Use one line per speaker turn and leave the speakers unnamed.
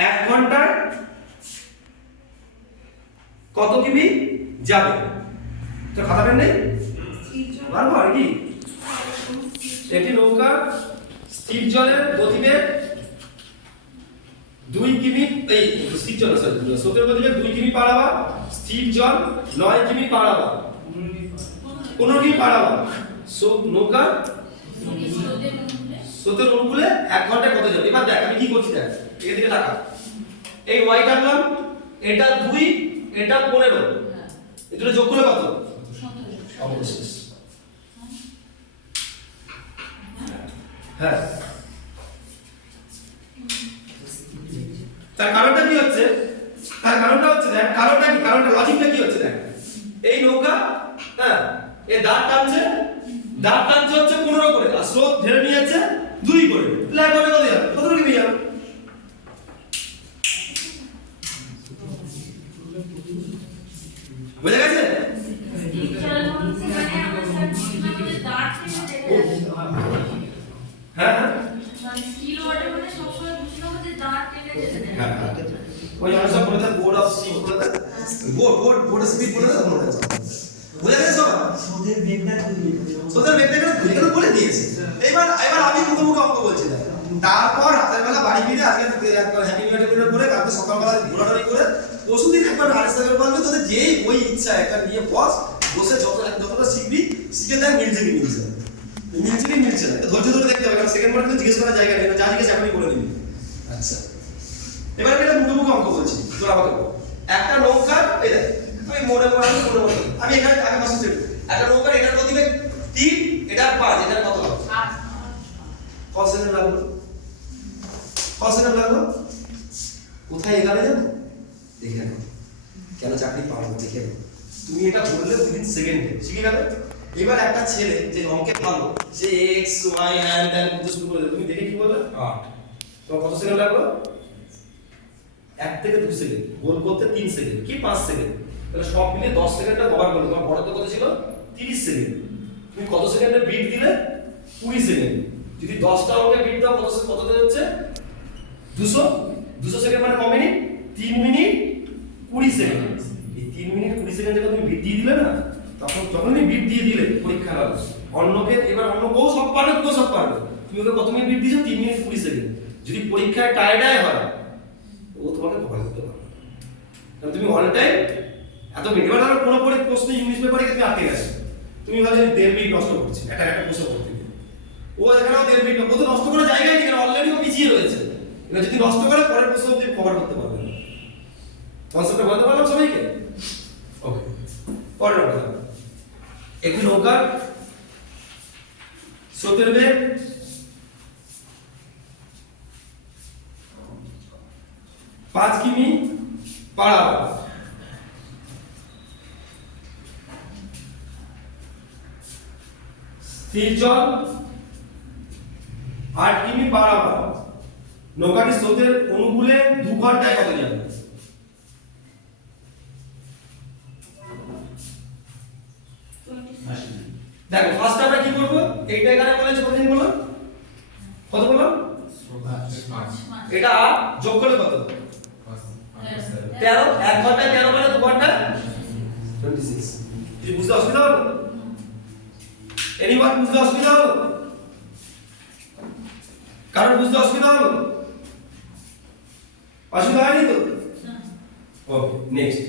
এক ঘন্টায় কত কিমি যাবে? তো খাতা পেন নেই? পারব আর কি? এটি নৌকা স্থির জলের গতিবেগ দুই কিমি, এই, স্থির জল সরি স্রোতের গতিবেগ দুই কিমি আওয়ার স্থির জল নয় কিমি আওয়ার পনেরো কিমি পার আওয়ার সো, নৌকা স্রোতের অনুকূলে এক ঘন্টায় কত যাবে এবার দেখ আমি কি করছি দেখ এদিকে দিকে টাকা এই ওয়াই কাটলাম এটা দুই এটা পনেরো। এই দুটো যোগ করলে কত? অবশেষ হ্যাঁ। তার কারণটা কি হচ্ছে? তার কারণটা হচ্ছে দেখ কারণটা কি? কারণটা লজিকটা কি হচ্ছে দেখ? এই নৌকা হ্যাঁ এ দাঁত টানছে দাঁত টানছে হচ্ছে পনেরো করে। আর স্রোত ধরে নিয়ে যাচ্ছে দুই করে তাহলে এক ঘণ্টা কত যাবে কত কি যাবে বুঝা গেছে হ্যাঁ। ওই মানুষ বলে দেয় বোর্ড অফ স্পিড বলে দেয় বোর্ড বোর্ড বোর্ড স্পিড বলে দেয় আছে বুঝা গেছে সবাই
সোদের বেগটা তুলবি
সোশ্যাল মিডিয়া করে বলে দিয়েছে। এবার এবার আমি মুখে মুখে অঙ্ক বলছি তারপর রাতের বেলা বাড়ি ফিরে আজকে একবার হ্যাপি ইয়ার করে কালকে সকালবেলা ঘোরাঘুরি করে পরশুদিন একবার আরেস সাহেবের বলবে তোদের যেই ওই ইচ্ছা একটা নিয়ে বস বসে যত যতটা শিখবি শিখে দেখ। মিলছে কি মিলছে না ধৈর্য ধরে দেখতে হবে কারণ সেকেন্ড বার জিজ্ঞেস করার জায়গা নেই যা জিজ্ঞেস এখনই করে নিবি আচ্ছা। এবার আমি এটা মুখে মুখে অঙ্ক বলছি তোর আমাকে বল। একটা নৌকা এই দেখ আমি মনে মনে আমি মনে মনে আমি এখানে আগে মাসে ছিল। একটা নৌকার এটার গতিবেগ তিন এটার পাঁচ এটার কত? হবে কত লাগল? কত সেকেন্ড লাগল? কোথায় এগারে যাব দেখে নাও। কেন চাকরি পাবো দেখে নাও। তুমি এটা বললে উইদিন সেকেন্ডে শিখে গেলে? এবার একটা ছেলে যে অঙ্কে ভালো সে এক্স ওয়াই হ্যান ত্যান বুঝতে শুরু করে। তুমি দেখে কি বললে আট তোমার কত সেকেন্ড লাগল এক থেকে দুই সেকেন্ড গোল করতে তিন সেকেন্ড কি পাঁচ সেকেন্ড তাহলে সব মিলিয়ে দশ সেকেন্ডটা কভার করল। তোমার বড় তো কত ছিল? তিরিশ সেকেন্ড তুমি কত সেকেন্ডে বিট দিলে? কুড়ি সেকেন্ড যদি দশটা অঙ্কে বিট দাও কত সে- কত হচ্ছে দুশো। দুশো সেকেন্ড মানে ক মিনিট তিন মিনিট কুড়ি সেকেন্ড এই তিন মিনিট কুড়ি সেকেন্ড যখন তুমি বিট দিয়ে দিলে না? তখন যখন তুমি বিট দিয়ে দিলে পরীক্ষার হলে অন্যকে এবার অন্য কেউ সব পারবে, কেউ সব পারবে তুমি ওকে মিনিট বিট দিয়েছ, তিন মিনিট কুড়ি সেকেন্ড যদি পরীক্ষায় টায়ার্ডাই হয়, ও তোমাকে কভার করতে পারবে। কারণ তুমি অল টাইম এত মিনিট এবার ধরো কোনো পরে প্রশ্ন ইংলিশ পেপারে তুমি আটকে গেছো। তুমি ভাবছ দেড় মিনিট নষ্ট করছি একটা একটা প্রশ্ন করতে। ও এখানেও দেড় মিনিট ও তো নষ্ট করার জায়গায় নেই অলরেডি ও পিছিয়ে রয়েছে। এবার যদি নষ্ট করে, পরের প্রশ্ন অব্দি কভার করতে পারবে না। কনসেপ্টটা বলতে পারলাম সবাইকে? ওকে পরের কথা একটি নৌকার স্রোতের বেগ পাঁচ কিমি আওয়ার স্থির জল, আট কিমি আওয়ার নৌকাটি স্রোতের অনুকূলে দু ঘন্টায় কত যাবে দেখো ফার্স্ট আমরা কি করব? এইটা এখানে বলেছে কতদিন বললাম কত বললাম এটা যোগ করলে কত? তেরো এক ঘন্টায় তেরো মানে দু টোয়েন্টি সিক্স বুঝতে অসুবিধা হলো এনিওয়ান বুঝতে অসুবিধা হলো কারোর বুঝতে অসুবিধা হলো অসুবিধা হয়নি তো? Okay next